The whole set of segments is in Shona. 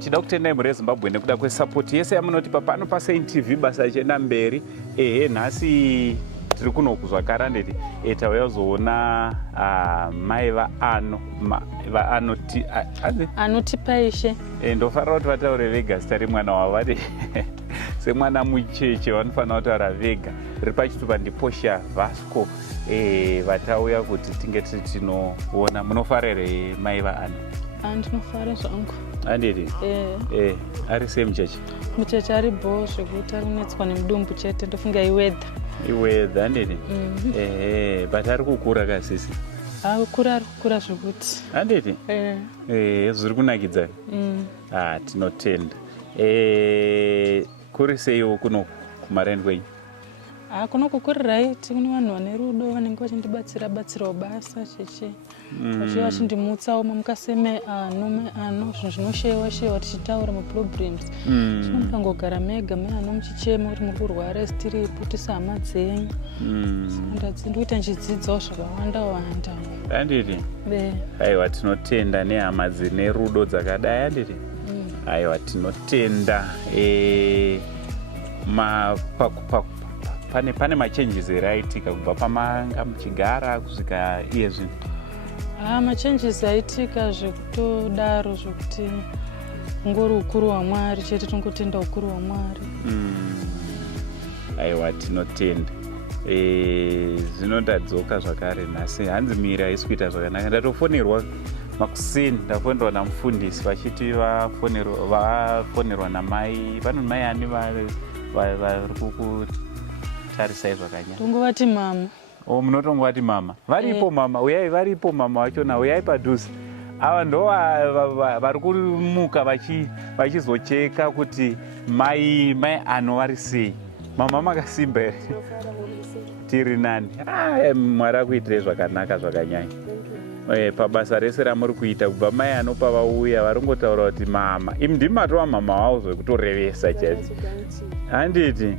tida kutendai muri Zimbabwe nekuda kwesapoti yese yamunotipa pano paSaint TV basa ichienda mberi. Nhasi tiri kuno kuzvakara ndeti tauya kuzoona mai anotipa ishe. Ndofarira kuti vataure vega zita remwana wavo vati semwana mucheche vanofanira kutaura vega. Riri pachitupa ndiPortia Vasco vatauya kuti tinge tiri tinoona. Munofarire mai vaano? Ndinofara zvangu. Handiti? Ari sei mucheche? Mucheche ari bho zvekuti ari kunetswa nemudumbu chete, ndofunga iwedha. Handiti? But ari kukura kasisi? Ari kukura zvekuti. Handiti? Zviri kunakidza? Tinotenda. Kuri seiwo kuno kumareni kwenyu? Kuno kukurirai kune vanhu vane rudo vanenge vachindibatsirawo basa cheche. Vachiva vachindimutsawo mukaseme ano zvinhu zvinoshewa tichitaura maproblems. Tinongogara mega meano muchichema kuti muri kurwara tiripo tisahama dzenyu. Ndikuita nchidzidzawo zvakawanda. Handiti? Aiwa, tinotenda nehama dzine rudo dzakadai. Handiti? Aiwa, tinotenda. Pane machanges here aitika kubva pamanga muchigara kusvika iye zvino? Machanges aitika zvekutodaro zvekuti ungori ukuru hwaMwari chete, tongotenda ukuru hwaMwari. Aiwa, tinotenda. Zvino ndadzoka zvakare nhasi, hanzi miri haisi kuita zvakanaka. Ndatofonerwa makuseni, ndafonerwa namufundisi vachiti vafonerwa namai, vanoti mai ani vari kukutarisai zvakanyanya. Tongovati mama. Munotongovati mama? Varipo mama, uyai, varipo mama vachona, uyai padhuze. Ava ndo vari kumuka vachizocheka kuti mai ano vari sei. Mama makasimba here? Tiri nani. Mwari akuitirai zvakanaka zvakanyanya. Pabasa rese ramuri kuita kubva mai ano pavauya varingotaura kuti mama. Imi ndimi matova mama wavo zvekutorevesa chete. Handiti?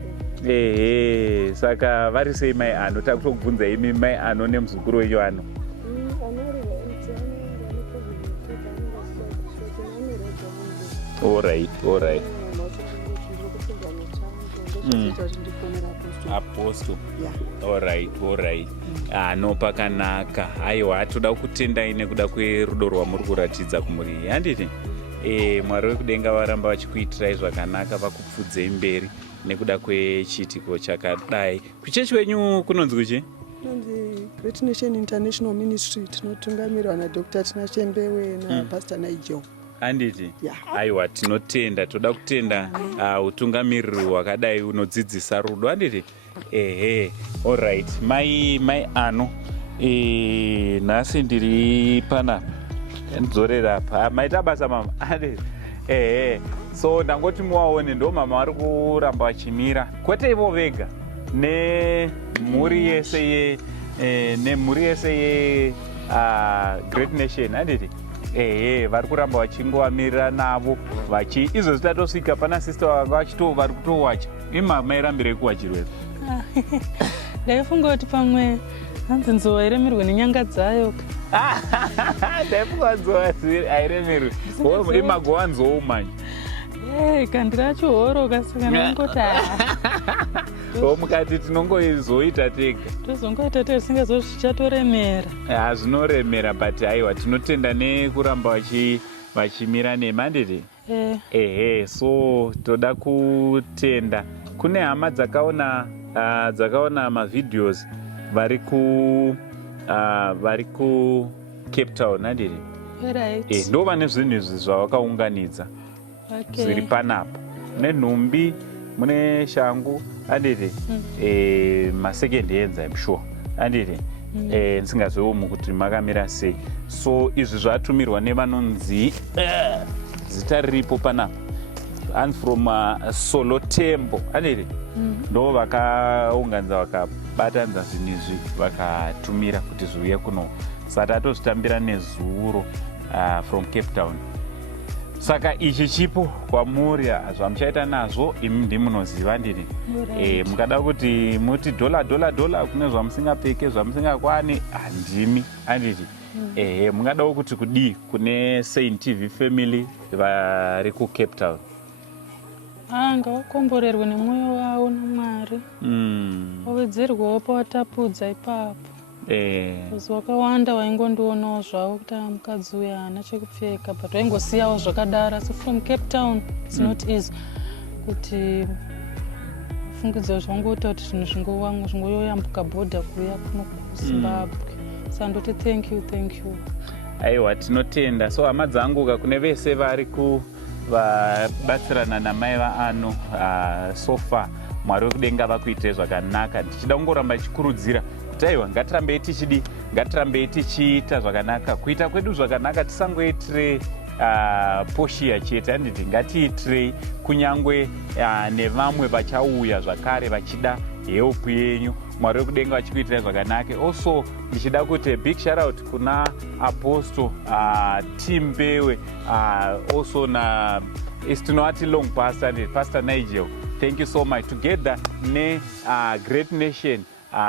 Saka vari sei mai ano? Takutokubvunza imi mai ano nemuzukuru wenyu ano. All right. Apostle. All right. No, pakanaka. Aiwa, toda kutendai nekuda kwerudo rwamuri kuratidza kumuri. Handiti? Mwari wekudenga varamba vachikuitirai zvakanaka vakupfudzei mberi nekuda kwechiitiko chakadai. Kuchechi wenyu kunonzi kuchi? Kunonzi Great Nation International Ministry. Tinotungamirwa naDr. Tinachembewe naPastor Nigel. Handiti? Aiwa, tinotenda. Toda kutenda utungamiriri hwakadai unodzidzisa rudo. Handiti? All right. Mai ano. Nhasi ndiri panapa. Ndzorera apa. Maita basa mama. Handiti? So ndangoti muwaone ndo mama vari kuramba vachimira. Kwete ivo vega. Nemhuri yese ye Great Nation. Handiti? Vari kuramba vachingovamirira navo izvo zitatosvika pana sister vanga vari kutowacha. Mairambirei kuwachirwere? Ndaifunga kuti pamwe hanzi nzova iremerwe nenyanga dzayo. Ndaifunga nzova hairemerwe. Imagowa nzou manje. Kandi racho horoka saka ndangoti mukati tinongozoita tega. Tozongoita tega singazo zvichatoremera. Zvinoremera, but aiwa tinotenda nekuramba vachimira nemi. Handiti? So toda kutenda. Kune hama dzakaona mavidheos vari ku Capetown. Handiti? Ndo vane zvinhu izvi zvavakaunganidza zviri panapa. Mune nhumbi, mune shangu. Handiti? Masecond hands I'm sure. Handiti? Ndisingazoiwo kuti makamira sei. So izvi zvatumirwa nevanonzi zita riripo panapa. And from Solo Temple. Handiti? Ndo vakaunganidza vakabatanidza zvinhu izvi vakatumira kuti zviuye kuno. Saka tatozvitambira nezuro From Capetown. Saka ichi chipo kwamuri zvamuchaita nazvo imi ndimunoziva. Handiti? Mukada kuti muti dola kune zvamusingapfeke zvamusingakwani handimi. Handiti? mungadawo kuti kudii kune Saint TV family vari kuCape Town? Ngavakomborerwe nemwoyo wavo naMwari, wawedzerwawo pawatapudza ipapo. Kuzi wakawanda waingondionawo zvavo kuti mukadzi uyu haana chekupfeka, but waingosiyawo zvakadaro. Asi from Cape Town it's not easy kuti fungidza zvangoita kuti zvinhu zvingoyambuka bhodha kuya kuno kuZimbabwe. Sandoti thank you. Aiwa, tinotenda. So hama dzangu kune vese vari kubatsirana namai vaano so far, Mwari wekudenga vakuitira zvakanaka. Tichida kungoramba chikurudzira kuti aiwa, ngatirambei tichiita zvakanaka. Kuita kwedu zvakanaka tisangoitire Portia chete, handiti ngatiitirei kunyangwe nevamwe vachauya zvakare vachida help yenyu. Mwari wekudenga vachikuitirai zvakanaka. Also ndichida kuti big shout out kuna Apostle Tim Bewe, also na istinowati long pastor Nigel. Thank you so much. Together ne Great Nation.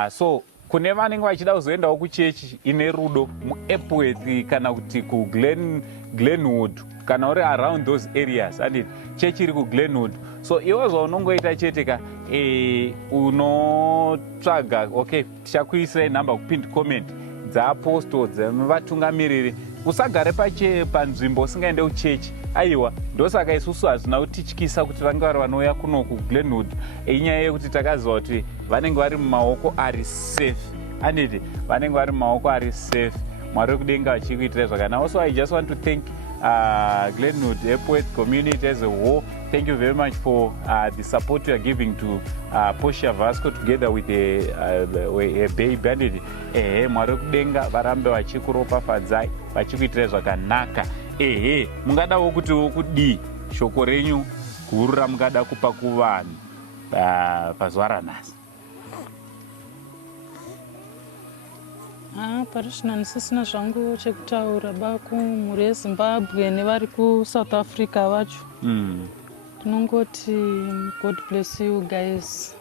So kune vanenge vachida kuzoendawo kuchechi ine rudo muEpworth kana kuti kuGlenwood kana uri around those areas, and chechi iri kuGlenwood. So iwo zvaunongoita chete ka unotsvaga, okay, tichakuisirai namba kupinned comment dzaApostle dzavatungamiriri. Usagare panzvimbo usingaende kuchechi. Aiwa, ndosaka isusu hazvina kutityisa kuti vange vari vanouya kuno kuGlenwood inyaya yekuti takaziva kuti vanenge vari mumaoko ari safe, handiti vanenge vari mumaoko ari safe. Mwari wekudenga vachikuitirai zvakanaka. Also, I just want to thank Glenwood Epworth community as a whole. Thank you very much for the support you are giving to Portia Vasco together with a baby bandit. Mwari wekudenga varambe vachikuropafadzai vachikuitirai zvakanaka. Mungadawo kuti kudii shoko renyu guru ramungada kupa kuvanhu pazuva ranhasi? Pari zvino handisisina zvangu chekutaura kumhuri yeZimbabwe nevari kuSouth Africa vacho. Tinongoti God bless you guys.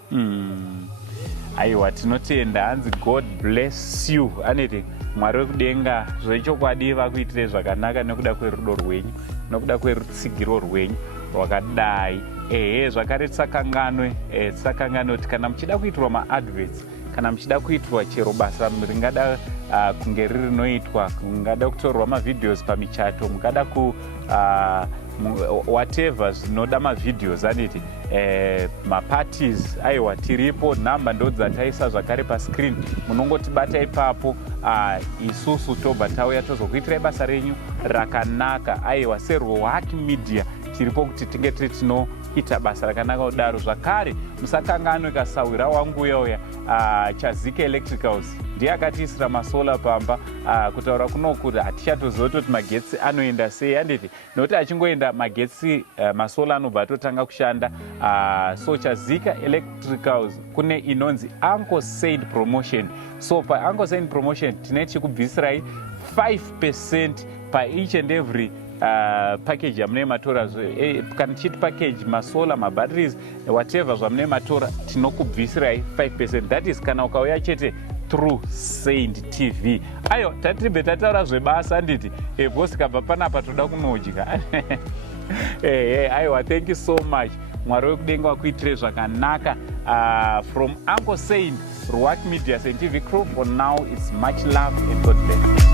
Aiwa, tinotenda. Hanzi God bless you. Aneti Mwari wekudenga zvechokwadi vakuitirai zvakanaka nekuda kwerudo rwenyu, nekuda kwerutsigiro rwenyu rwakadai. Zvakare tisakanganwe kuti kana muchida kuitirwa maadverts, kana muchida kuitirwa chero basa ringada kunge rinoitwa, mungada kutorwa mavideos pamichato, mungada whatever zvinoda mavideos, aniti maparties, aiwa tiripo. Nhamba ndo dzataisa zvakare pascreen, munongotibata ipapo. Isusu tobva tauya tozokuitirai basa renyu rakanaka. Aiwa, seRohak Media tiripo kuti tinge tiri tinoita basa rakanaka kudaro. Zvakare musakanganwe kasawira wangu uya Chazika Electricals ndiye akatiisira masola pamba, kutaura kunokuti hatichatoziva kuti magetsi anoenda sei, handiti nokuti achingoenda magetsi masola anobva atotanga kushanda. So Chazika Electricals kune inonzi Uncle Said Promotion. So paUncle Said Promotion tine chikubvisirai 5% pa each and every package yamunee matora. Kana tichiti package masola, mabatteries, whatever zvamunee matora, tinokubvisirai 5%. That is kana ukauya chete through Saint TV. Ayo, tatiribe tataura zvebasa, handiti bosi kabva panapa toda kunodya. Aiwa, thank you so much. Mwari wekudenga vakuitirai zvakanaka. From Uncle Said, Rohak Media, Saint TV crew, for now it's much love and God bless.